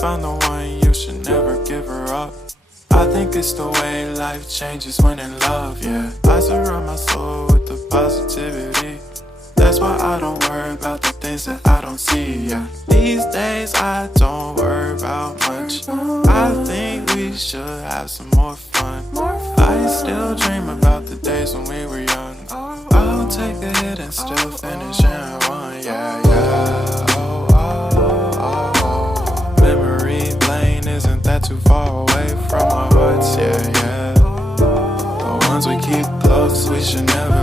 found the one, you should never give her up. I think it's the way life changes when in love, yeah. I surround my soul with the positivity. That's why I don't worry about the things that I don't see, yeah. These days I don't worry about much. I think we should have some more fun. I still dream about the days when we were young. I'll take a hit and still finish in one, yeah, yeah. Oh, oh, oh, oh. Memory lane isn't that too far away from our hearts, yeah, yeah. The ones we keep close, we should never